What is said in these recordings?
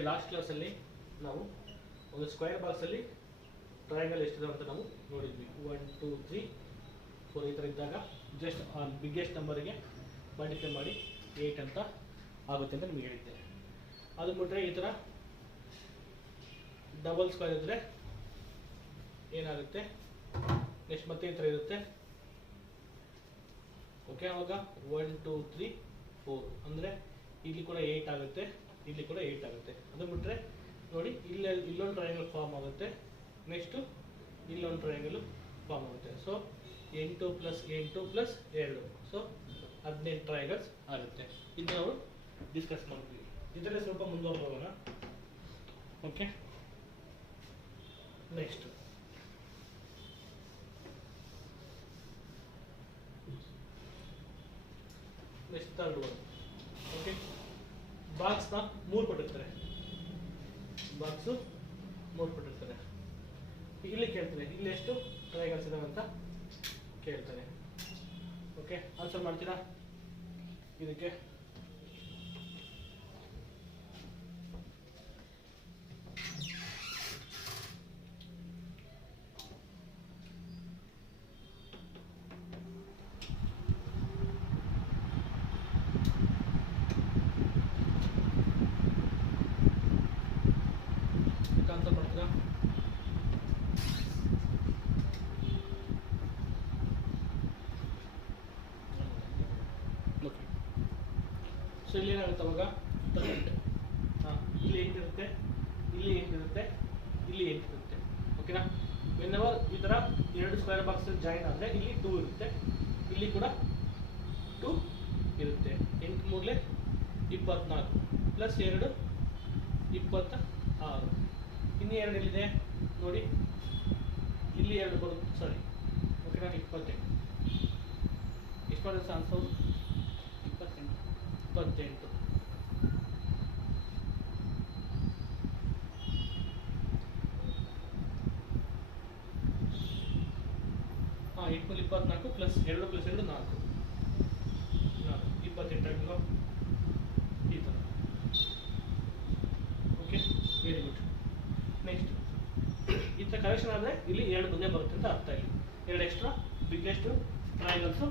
Okay, last ಕ್ಲಾಸಲ್ಲಿ ನಾವು ಒಂದು ಸ್ಕ್ವೇರ್ ಬಾಕ್ಸಲ್ಲಿ ಟ್ರಯಾಂಗಲ್ ಎಷ್ಟಿದೆ ಅಂತ ನಾವು ನೋಡಿದ್ವಿ. 1 2 3 4 ಈ ಥರ ಇದ್ದಾಗ ಜಸ್ಟ್ ಆ ಬಿಗ್ಗೆಸ್ಟ್ ನಂಬರಿಗೆ ಮಲ್ಟಿಪ್ಲೈ ಮಾಡಿ 8 ಅಂತ ಆಗುತ್ತೆ ಅಂತ ನಿಮಗೆ ಹೇಳಿದ್ದೆ. ಅದು ಬಿಟ್ಟರೆ ಈ ಥರ ಡಬಲ್ ಸ್ಕ್ವೇರ್ ಇದ್ದರೆ ಏನಾಗುತ್ತೆ, ನೆಕ್ಸ್ಟ್ ಮತ್ತೆ ಈ ಥರ ಇರುತ್ತೆ. ಓಕೆ, ಅವಾಗ 1 2 3 4 ಅಂದರೆ ಇಲ್ಲಿ ಕೂಡ 8 ಆಗುತ್ತೆ, ಇಲ್ಲಿ ಕೂಡ 8 ಆಗುತ್ತೆ. ಅದು ಬಿಟ್ಟರೆ ನೋಡಿ ಇಲ್ಲೊಂದು ಟ್ರಯಾಂಗಲ್ ಫಾರ್ಮ್ ಆಗುತ್ತೆ, ನೆಕ್ಸ್ಟು ಇಲ್ಲೊಂದು ಟ್ರಯಾಂಗಲ್ ಫಾರ್ಮ್ ಆಗುತ್ತೆ. ಸೊ 8 + 8 + 2 ಸೊ 18 ಟ್ರಯಾಂಗಲ್ಸ್ ಆಗುತ್ತೆ. ಇದು ನಾವು ಡಿಸ್ಕಸ್ ಮಾಡ್ತೀವಿ. ಇದರಲ್ಲಿ ಸ್ವಲ್ಪ ಮುಂದುವರೋಣ. Okay, next third one. Okay, ಬಾಕ್ಸ್ನ 3 ಕೊಟ್ಟಿರ್ತಾರೆ, ಬಾಕ್ಸು 3 ಕೊಟ್ಟಿರ್ತಾರೆ. ಇಲ್ಲಿ ಕೇಳ್ತಾರೆ ಇಲ್ಲಿ ಎಷ್ಟು ಟ್ರಯಾಂಗಲ್ಸ್ ಇದಾವೆ ಅಂತ ಕೇಳ್ತಾರೆ. ಓಕೆ, ಆನ್ಸರ್ ಮಾಡ್ತೀರಾ ಇದಕ್ಕೆ? ಆನ್ಸರ್ ಮಾಡ್ತೀರಾ? ಓಕೆ, ಸೊ ಇಲ್ಲಿ ಏನಾಗುತ್ತೆ ಅವಾಗ ಇಲ್ಲಿ 8 ಇರುತ್ತೆ, ಇಲ್ಲಿ 8 ಇರುತ್ತೆ, ಇಲ್ಲಿ 8 ಇರುತ್ತೆ. ಓಕೆನಾ? ವೆನ್ಎವರ್ ಈ ಥರ 2 ಸ್ಕ್ವೇರ್ ಬಾಕ್ಸ್ ಜಾಯಿನ್ ಆದರೆ ಇಲ್ಲಿ 2 ಇರುತ್ತೆ, ಇಲ್ಲಿ ಕೂಡ 2 ಇರುತ್ತೆ. 8 3 24 + 2 26. ಇನ್ನು 2 ಎಲ್ಲಿದೆ ನೋಡಿ, ಇಲ್ಲಿ 2 ಬರುತ್ತೆ, ಸಾರಿ. ಓಕೆನಾ? 28 ಎಷ್ಟು ಬರುತ್ತೆ ಆನ್ಸರ್? 28. ಹಾಂ, 8 24 + 2 + 2 4 28 ಆಗಿಲ್ಲ ಈ ಥರ. Okay, very good. ನೆಕ್ಸ್ಟ್ ಈ ಥರ ಕರೆಕ್ಷನ್ ಆದರೆ ಇಲ್ಲಿ 2 ಮುಂದೆ ಬರುತ್ತೆ ಅಂತ ಅರ್ಥ. ಇಲ್ಲಿ 2 ಎಕ್ಸ್ಟ್ರಾ ಬಿಗ್ಗೆಸ್ಟ್ ಟ್ರಯಾಂಗಲ್ಸು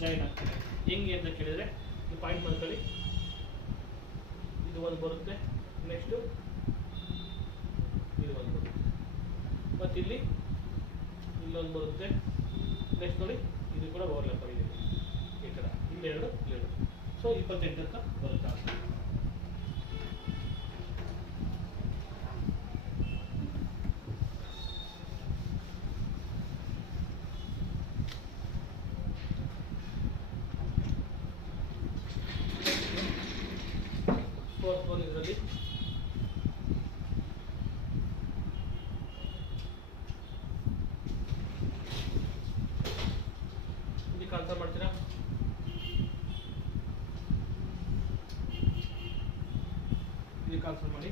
ಜಾಯಿನ್ ಆಗ್ತದೆ. ಹೆಂಗೆ ಅಂತ ಕೇಳಿದರೆ ಈ ಪಾಯಿಂಟ್ ಮಾಡ್ಕೊಳ್ಳಿ, ಇದು ಒಂದು ಬರುತ್ತೆ, ನೆಕ್ಸ್ಟು ಇದು ಒಂದು ಬರುತ್ತೆ, ಮತ್ತು ಇಲ್ಲಿ ಇಲ್ಲೊಂದು ಬರುತ್ತೆ, ನೆಕ್ಸ್ಟ್ ನೋಡಿ ಇದು ಕೂಡ ಓವರ್ಲ್ಯಾಪ್ ಆಗಿದೆ ಈ ಥರ. ಇಲ್ಲಿ 2 ಸೊ 28 ಅಂತ ಬರುತ್ತೆ. ಇದರಲ್ಲಿ ಇದಕ್ಕೆ ಆನ್ಸರ್ ಮಾಡ್ತೀರಾ? ಇದಕ್ಕೆ ಆನ್ಸರ್ ಮಾಡಿ.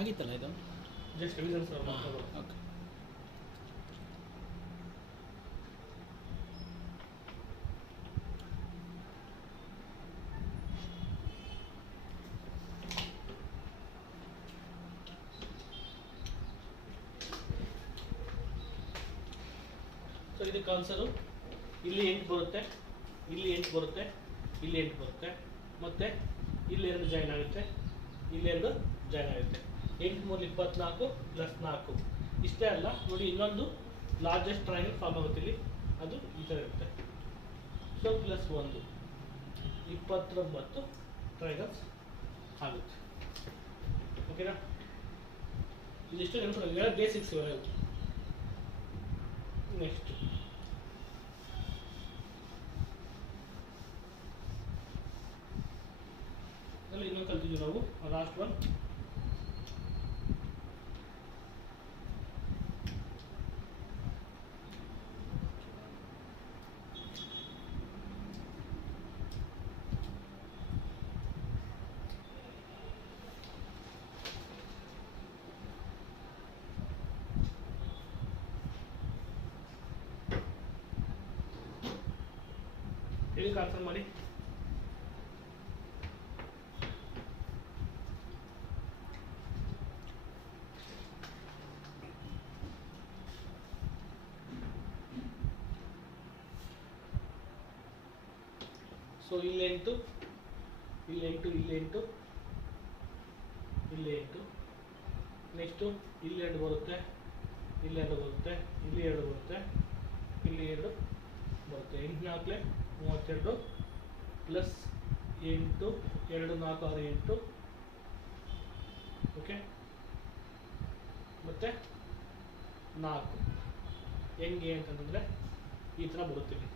ಆಗಿತ್ತಲ್ಲ ಇದು ಜಸ್ಟ್ ರಿವಿಷನ್. ಓಕೆ, ಸೊ ಇದಕ್ಕೆ ಆನ್ಸರು ಇಲ್ಲಿ 8 ಬರುತ್ತೆ, ಇಲ್ಲಿ 8 ಬರುತ್ತೆ, ಇಲ್ಲಿ 8 ಬರುತ್ತೆ, ಮತ್ತು ಇಲ್ಲಿ 2 ಜಾಯಿನ್ ಆಗುತ್ತೆ, ಇಲ್ಲಿ 2 ಜಾಯಿನ್ ಆಗುತ್ತೆ. 8 3 24 + 4 ಇಷ್ಟೇ ಅಲ್ಲ ನೋಡಿ, ಇನ್ನೊಂದು ಲಾರ್ಜೆಸ್ಟ್ ಟ್ರಯಾಂಗಲ್ ಫಾರ್ಮ್ ಆಗುತ್ತೆ ಇಲ್ಲಿ, ಅದು ಈ ಥರ ಇರುತ್ತೆ. ಸೊ +1 29 ಟ್ರಯಾಂಗಲ್ಸ್ ಆಗುತ್ತೆ. ಓಕೆನಾ? ಇದಿಷ್ಟು ನೆನಪು, ಬೇಸಿಕ್ಸ್. ನೆಕ್ಸ್ಟ್ ಇನ್ನೊಂದು ಕಲ್ತಿದ್ವಿ ನಾವು, ಲಾಸ್ಟ್ ಒನ್. ಇದಕ್ಕೆ ಆನ್ಸರ್ ಮಾಡಿ. ಸೊ ಇಲ್ಲಿ 8, ಇಲ್ಲಿ 8, ಇಲ್ಲಿ 8, ಇಲ್ಲಿ 8. ನೆಕ್ಸ್ಟು ಇಲ್ಲಿ 2 ಬರುತ್ತೆ, ಇಲ್ಲಿ 2 ಬರುತ್ತೆ, ಇಲ್ಲಿ 2 ಬರುತ್ತೆ, ಇಲ್ಲಿ 2 ಬರುತ್ತೆ. 8 4 32 ಪ್ಲಸ್ 8 2 4 6 8. ಓಕೆ, ಮತ್ತು 4 ಹೆಂಗೆ ಅಂತಂದರೆ ಈ ಥರ ಬರುತ್ತೀವಿ.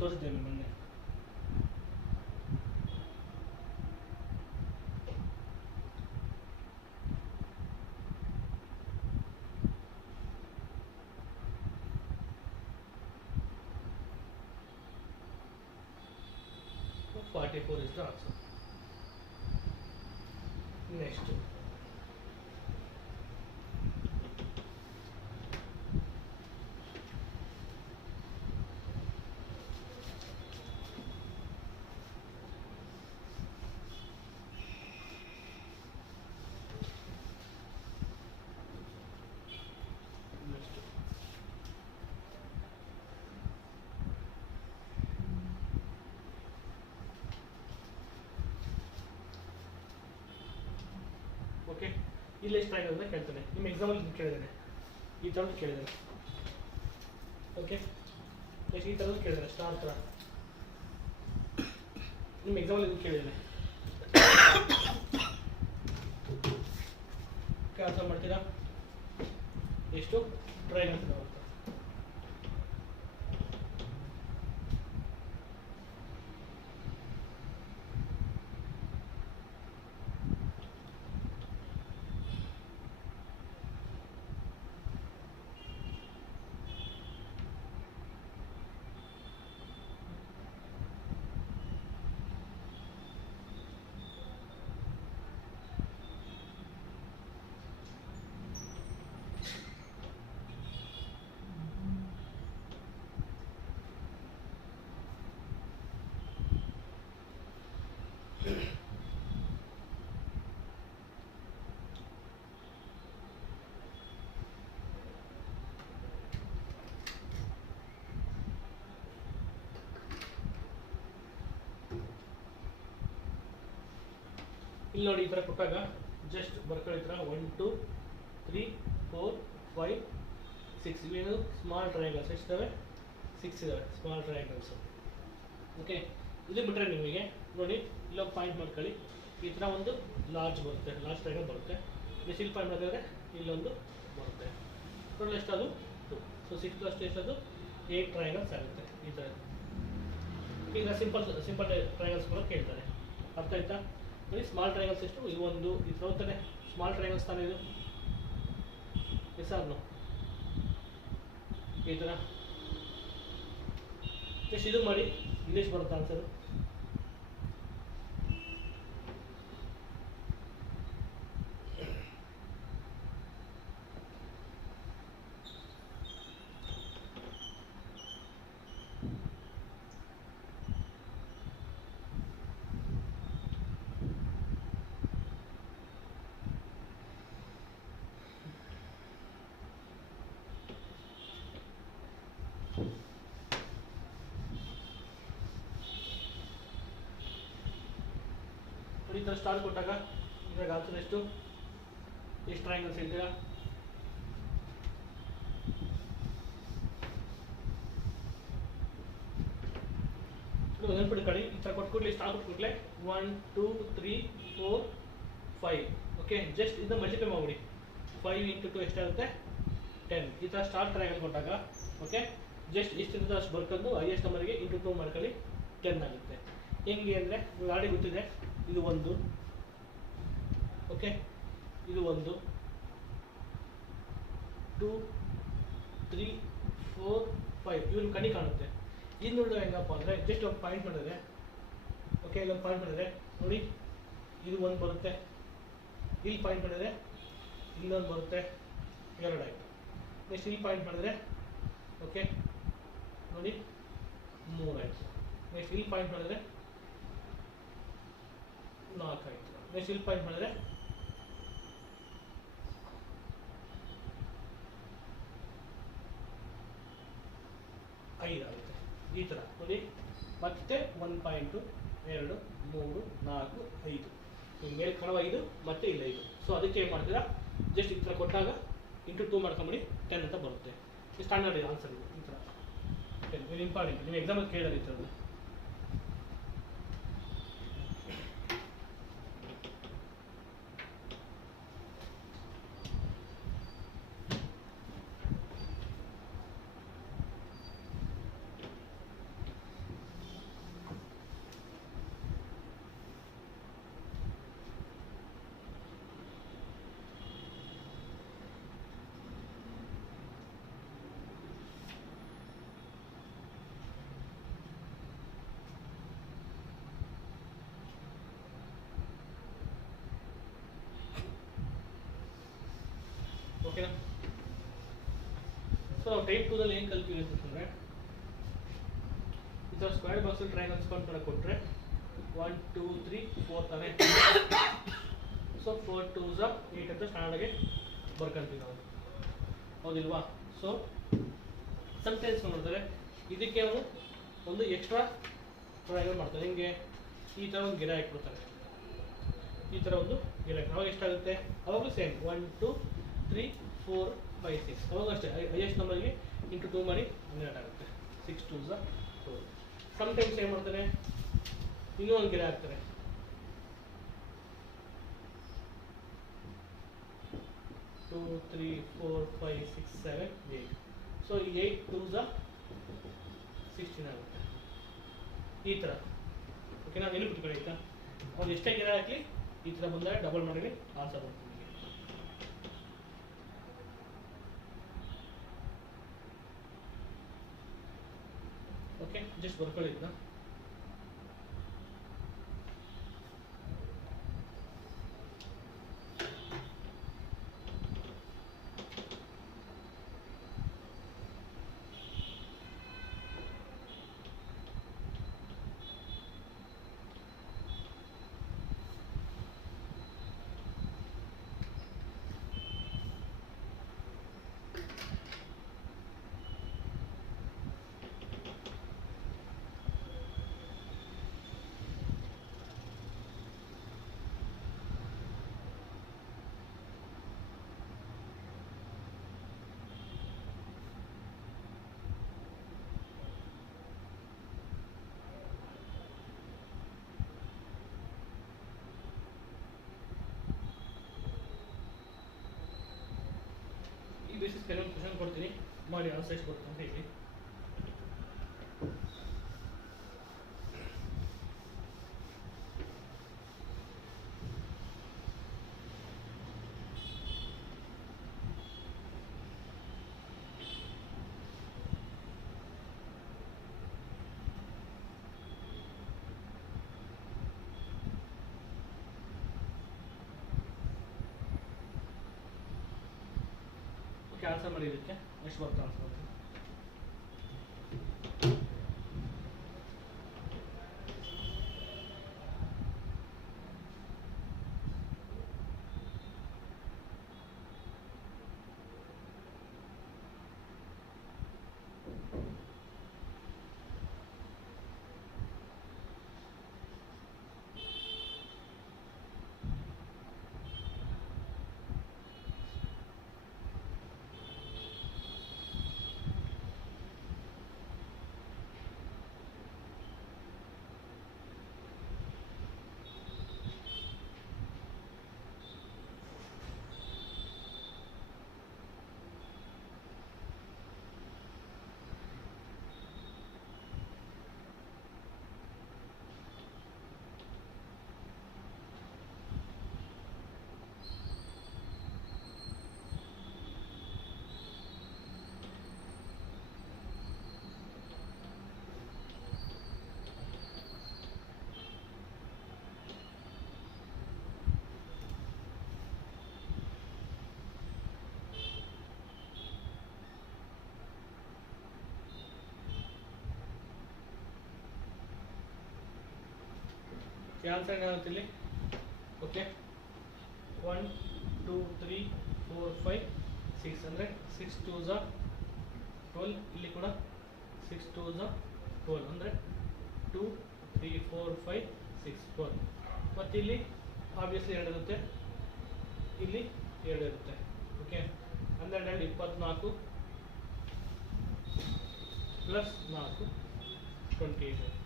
ತೋರಿಸಿದ್ದೇನೆ ಮೊನ್ನೆ. So 44 is the answer. Next. Okay, ಇಲ್ಲಿ ಎಷ್ಟು ಟ್ರಯಾಂಗಲ್ ಅಂತ ಕೇಳ್ತಾನೆ. ನಿಮ್ಮ ಎಕ್ಸಾಮಲ್ಲಿ ಕೇಳಿದ್ದಾನೆ, ಈ ಥರದ್ದು ಕೇಳಿದ್ದಾನೆ. ಓಕೆ, ನೆಕ್ಸ್ಟ್ ಈ ಥರದ್ದು ಕೇಳಿದ್ದಾನೆ, ಸ್ಟಾರ್ ಥರ. ನಿಮ್ಮ ಎಕ್ಸಾಮಲ್ಲಿ ಇದು ಕೇಳಿದ್ದಾನೆ. ಆನ್ಸರ್ ಮಾಡ್ತೀರಾ? ಎಷ್ಟು ಟ್ರಯಾಂಗಲ್ಸ್ ಬರುತ್ತೆ? ಇಲ್ಲಿ ನೋಡಿ, ಈ ಥರ ಕೊಟ್ಟಾಗ ಜಸ್ಟ್ ಬರ್ಕೊಳ್ಳಿ. ಥರ 1 2 3 4 5 6 ಇವೇನು ಸ್ಮಾಲ್ ಟ್ರಯಾಂಗಲ್ಸ್. ಎಷ್ಟಿದ್ದಾವೆ? 6 ಇದ್ದಾವೆ ಸ್ಮಾಲ್ ಟ್ರಯಾಂಗಲ್ಸು. ಓಕೆ, ಇದು ಬಿಟ್ಟರೆ ನಿಮಗೆ ನೋಡಿ ಇಲ್ಲೊಂದು ಪಾಯಿಂಟ್ ಮಾಡ್ಕೊಳ್ಳಿ. ಈ ಥರ ಒಂದು ಲಾರ್ಜ್ ಬರುತ್ತೆ, ಲಾರ್ಜ್ ಟ್ರಯಾಂಗಲ್ ಬರುತ್ತೆ. ನೆಕ್ಸ್ಟ್ ಇಲ್ಲಿ ಪಾಯಿಂಟ್ ಮಾಡಿದ್ರೆ ಇಲ್ಲೊಂದು ಬರುತ್ತೆ. ಟೋಟಲ್ ಎಷ್ಟದು? 2. ಸೊ 6 + 2 ಎಷ್ಟದು? 8 ಟ್ರಯಾಂಗಲ್ಸ್ ಆಗುತ್ತೆ. ಈ ಥರ ಈಗ ಸಿಂಪಲ್ ಟ್ರಯಾಂಗಲ್ಸ್ ಕೂಡ ಕೇಳ್ತಾರೆ. ಅರ್ಥ ಆಯ್ತಾ? ನೋಡಿ, ಸ್ಮಾಲ್ ಟ್ರಯಾಂಗಲ್ಸ್ ಎಷ್ಟು? ಇದು ಒಂದು. ಈ ಥರ ತಾನೆ ಸ್ಮಾಲ್ ಟ್ರಯಾಂಗಲ್ಸ್ ತಾನೆ ಇದು. ಎಸ್ ಈ ಥರ ಎಷ್ಟು ಇದು ಮಾಡಿ ಇಂಗ್ಲೀಷ್ ಬರುತ್ತೆ ಆನ್ಸರು. ಈ ಥರ ಸ್ಟಾರ್ ಕೊಟ್ಟಾಗ ಇದ್ರಾಗ ಆನ್ಸರ್ ಎಷ್ಟು ಟ್ರಯಾಂಗಲ್ಸ್ ಹೇಳ್ತೀರಾ? ನೆನ್ಪಿಟ್ಕೊಳ್ಳಿ, ಈ ಥರ ಕೊಟ್ಕೊಡ್ಲಿ, ಸ್ಟಾರ್ ಕೊಟ್ಕೊಡ್ಲೆ 1 2 3 4 5. ಓಕೆ, ಜಸ್ಟ್ ಇದನ್ನ ಮಲ್ಟಿಪ್ಲೈ ಮಾಡಿಬಿಡಿ. 5 × 2 ಎಷ್ಟಾಗುತ್ತೆ? 10. ಈ ಥರ ಸ್ಟಾರ್ ಟ್ರಯಾಂಗಲ್ ಕೊಟ್ಟಾಗ ಓಕೆ, ಜಸ್ಟ್ ಇಷ್ಟಿಂದ ಅಷ್ಟು ಬರ್ಕೊಂಡು ಹೈಯೆಸ್ಟ್ ನಂಬರ್ಗೆ × 2 ಮಾಡ್ಕೊಳ್ಳಿ, 10 ಆಗುತ್ತೆ. ಹೆಂಗೆ ಅಂದರೆ ನಿಮ್ಗೆ ಆಲ್ರೆಡಿ ಗೊತ್ತಿದೆ, ಇದು 1, ಓಕೆ, ಇದು 1 2 3 4 5 ಇವ್ನ ಕಣ್ಣಿ ಕಾಣುತ್ತೆ. ಇನ್ನುಳಿದ ಹೆಂಗಪ್ಪ ಅಂದರೆ ಜಸ್ಟ್ ಒಂದು ಪಾಯಿಂಟ್ ಮಾಡಿದ್ರೆ, ಓಕೆ, ಇಲ್ಲೊಂದು ಪಾಯಿಂಟ್ ಮಾಡಿದ್ರೆ ನೋಡಿ, ಇದು 1 ಬರುತ್ತೆ. ಇಲ್ಲಿ ಪಾಯಿಂಟ್ ಮಾಡಿದ್ರೆ ಇಲ್ಲೊಂದು ಬರುತ್ತೆ, 2 ಆಯಿತು. ನೆಕ್ಸ್ಟ್ ಇಲ್ಲಿ ಪಾಯಿಂಟ್ ಮಾಡಿದ್ರೆ ಓಕೆ ನೋಡಿ 3 ಆಯಿತು. ನೆಕ್ಸ್ಟ್ ಇಲ್ಲಿ ಪಾಯಿಂಟ್ ಮಾಡಿದ್ರೆ 4 ಆಯಿತು. ನೆಕ್ಸ್ಟ್ ಇಲ್ಲಿ ಪಾಯಿಂಟ್ ಮಾಡಿದ್ರೆ 5 ಆಗುತ್ತೆ. ಈ ಥರ ನೋಡಿ, ಮತ್ತೆ 1 ಪಾಯಿಂಟು 2 3 4 5 ನಿಮ್ಮ ಮೇಲೆ ಕಾಣುವ 5 ಮತ್ತೆ ಇಲ್ಲ 5. ಸೊ ಅದಕ್ಕೆ ಏನು ಮಾಡ್ತೀರಾ, ಜಸ್ಟ್ ಈ ಥರ ಕೊಟ್ಟಾಗ ಇಂಟು 2 ಮಾಡ್ಕೊಂಬಿಡಿ 10 ಅಂತ ಬರುತ್ತೆ. ಸ್ಟ್ಯಾಂಡರ್ಡ್ ಇದೆ ಆನ್ಸರ್ ಇದು. ಈ ಥರ 10 ಇದು ಇಂಪಾರ್ಟೆಂಟ್, ನೀವು ಎಕ್ಸಾಮಲ್ಲಿ ಕೇಳಿದ್ರೆ ಈ ಥರದ್ದು. ಓಕೆನಾ? ಸೊ ಟೈಪ್ 2ದಲ್ಲಿ ಏನು ಕಲ್ತೀವಿ ಅಂತಂದರೆ, ಈ ಥರ ಸ್ಕ್ವೇರ್ ಬಾಕ್ಸಲ್ಲಿ ಟ್ರಯಾಂಗಲ್ಸ್ ಕೌಂಟ್ ಕೊಟ್ಟರೆ 1 2 3 4 ತಾನೇ. ಸೊ 4 2s 8 ಅಂತ ಸ್ಟ್ಯಾಂಡರ್ಡ್ಗೆ ಬರ್ಕೊಂತೀವಿ ನಾವು, ಹೌದಿಲ್ವಾ? ಸೊ ಸಮ್ಟೈಮ್ಸ್ ಮಾಡ್ತಾರೆ ಇದಕ್ಕೆ ಅವನು ಒಂದು ಎಕ್ಸ್ಟ್ರಾ ಟ್ರಯಾಂಗಲ್ ಮಾಡ್ತಾರೆ. ಹಿಂಗೆ ಈ ಥರ ಒಂದು ಗೆರೆ ಹಾಕ್ಬಿಡ್ತಾರೆ, ಈ ಥರ ಒಂದು ಗೆರೆ. ಅವಾಗ ಎಷ್ಟಾಗುತ್ತೆ? ಅವಾಗಲೂ ಸೇಮ್ 1 2 3 4 5 6. ಅವಾಗ ಅಷ್ಟೇ ಹೈಯೆಸ್ಟ್ ನಂಬರ್ಗೆ ಇಂಟು 2 ಮಾಡಿ 12 ಆಗುತ್ತೆ. 6 2s 4. ಸಮ್ಟೈಮ್ಸ್ ಏನು ಮಾಡ್ತಾರೆ, ಇನ್ನೂ ಒಂದು ಗೆರೆ ಹಾಕ್ತಾರೆ. ಟೂ 3 4 5 6 7 8. ಸೊ 8 2s 16 ಆಗುತ್ತೆ. ಈ ಥರ ಓಕೆನಾ? ನೆನಪಿಟ್ಕೊಳ್ಳಿ ಆಯ್ತಾ? ಅವ್ರು ಎಷ್ಟೇ ಗೆರೆ ಹಾಕಲಿ ಈ ಥರ ಬಂದಾಗ ಡಬಲ್ ಮಾಡಿದ್ರೆ ಆನ್ಸರ್ ಬರ್ತದೆ. ಓಕೆ, ಜಸ್ಟ್ ಬರ್ಕೊಳ್ಳಿ ಇದನ್ನ. ಬೇಸಿಸ್ ಕೆಲವೊಂದು ಕ್ವಶನ್ ಕೊಡ್ತೀನಿ, ಮಾಡಿ ಆನ್ಸರ್ ಎಷ್ಟು ಬರುತ್ತೆ ಅಂತ ಹೇಳಿ. ಆನ್ಸರ್ ಮಾಡಿ ಇದಕ್ಕೆ ಎಷ್ಟು ಬರುತ್ತೆ ಆನ್ಸರ್ ಅಂತ. ಆನ್ಸರ್ ಏನಾಗುತ್ತೆ ಇಲ್ಲಿ? ಓಕೆ, 1 2 3 4 5 6 ಅಂದರೆ 6 2s are 12. ಇಲ್ಲಿ ಕೂಡ 6 2s are 12 ಅಂದರೆ 2 3 4 5 6 12. ಮತ್ತು ಇಲ್ಲಿ ಆಬ್ವಿಯಸ್ಲಿ 2 ಇರುತ್ತೆ, ಇಲ್ಲಿ 2 ಇರುತ್ತೆ. Okay, 12 24 plus 4 28.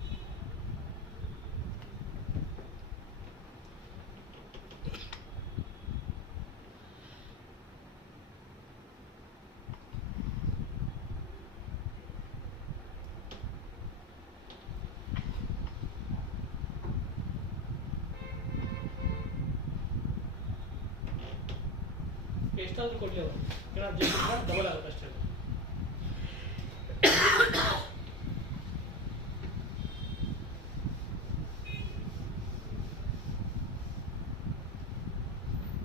ಎಷ್ಟಾದರೂ ಕೊಡಲಿ ಅವರು, ಏನಾದ್ರು ಜಸ್ಟ್ ಡಬಲ್ ಆಗುತ್ತೆ ಅಷ್ಟೇ.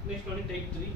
ನೆಕ್ಸ್ಟ್ ನೋಡಿ ಟೈಪ್ 3.